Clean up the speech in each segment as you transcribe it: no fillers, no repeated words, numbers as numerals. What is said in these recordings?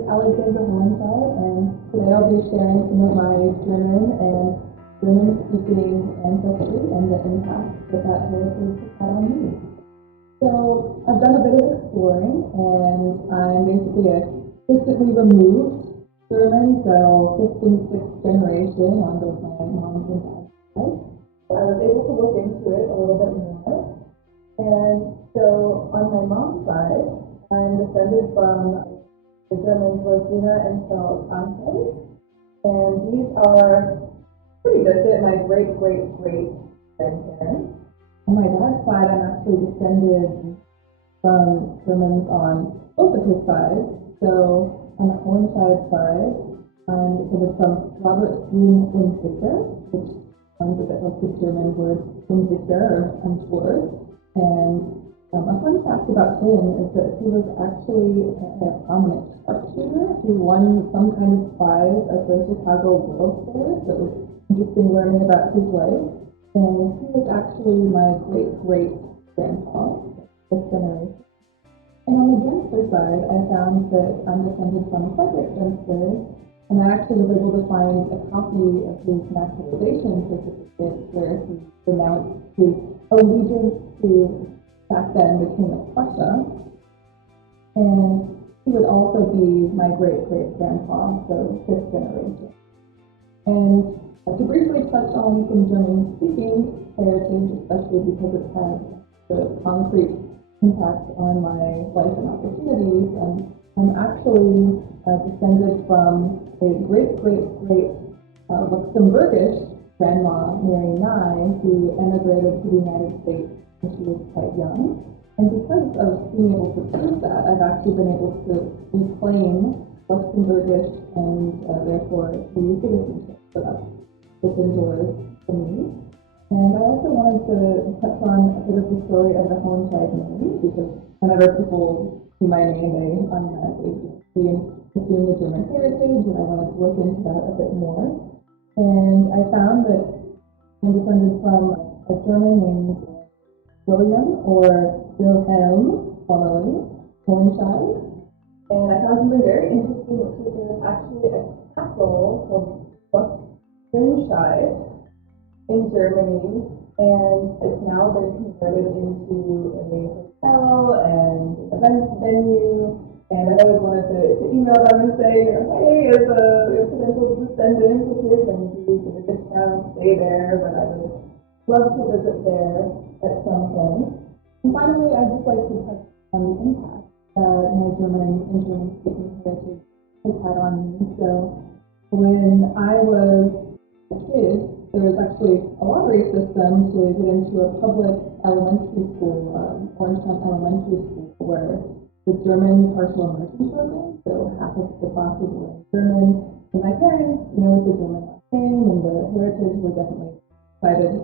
is Alexandra Hoenscheid, and today I'll be sharing some of my German and German-speaking ancestry and the impact that that heritage has had on me. So I've done a bit of exploring, and I'm basically a distantly removed German, so fifth and sixth generation on both my mom's and dad's side. So I was able to look into it a little bit more. And so on my mom's side, I'm descended from the Germans Rosina and Charles Hoenscheid, and these are pretty distant, my great-great-great-grandparents. On my dad's side, I'm actually descended from Germans on both of his sides. So on the Hohenscheid side, I'm descended from Robert Unsicker, which sounds a bit like the German word unsicher or unsure. And a fun fact about him is that he was actually a prominent sharpshooter who won some kind of prize at the Chicago World Fair, so it was interesting learning about his life. And he was actually my great-great-grandpa, fifth generation. And on the Dempster side, I found that I'm descended from Frederick Dempster, and I actually was able to find a copy of his naturalization certificate where he renounced his allegiance to, back then, the King of Prussia. And he would also be my great-great-grandpa, so fifth generation. And to briefly touch on some German-speaking heritage, especially because it's had the concrete impact on my life and opportunities, I'm actually descended from a great-great-great Luxembourgish grandma, Mary Nye, who emigrated to the United States when she was quite young. And because of being able to prove that, I've actually been able to reclaim Luxembourgish and therefore the citizenship. So that's open doors for me. And I also wanted to touch on a bit of the story of the Hohenscheid name, because whenever people see my name, they automatically assume the German heritage, and I wanted to look into that a bit more. And I found that I'm descended from a German named William, or Wilhelm, formerly Hohenscheid. And I found something very interesting, which is there's actually a castle called Schloss Hoenscheid in Germany, and it's now been converted into a hotel and events venue. And I always wanted to email them and say, hey, as a potential descendant, if you're going to get a discount, stay there, but I would love to visit there at some point. And finally, I'd just like to touch on the impact that my German and German-speaking heritage has had on me. So when I was a kid, there was actually a lottery system to get into a public elementary school, Orangetown Elementary School, where the German partial immersion program, so half of the classes were in German. And my parents, with the German name and the heritage, were definitely excited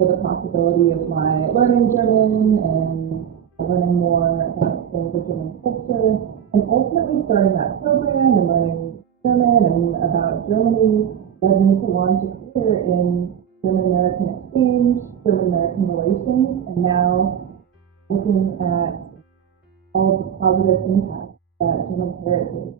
for the possibility of my learning German and learning more about the German culture. And ultimately starting that program and learning German and about Germany led me to launch a career in German-American exchange, German-American relations, and now looking at all the positive impacts that German heritage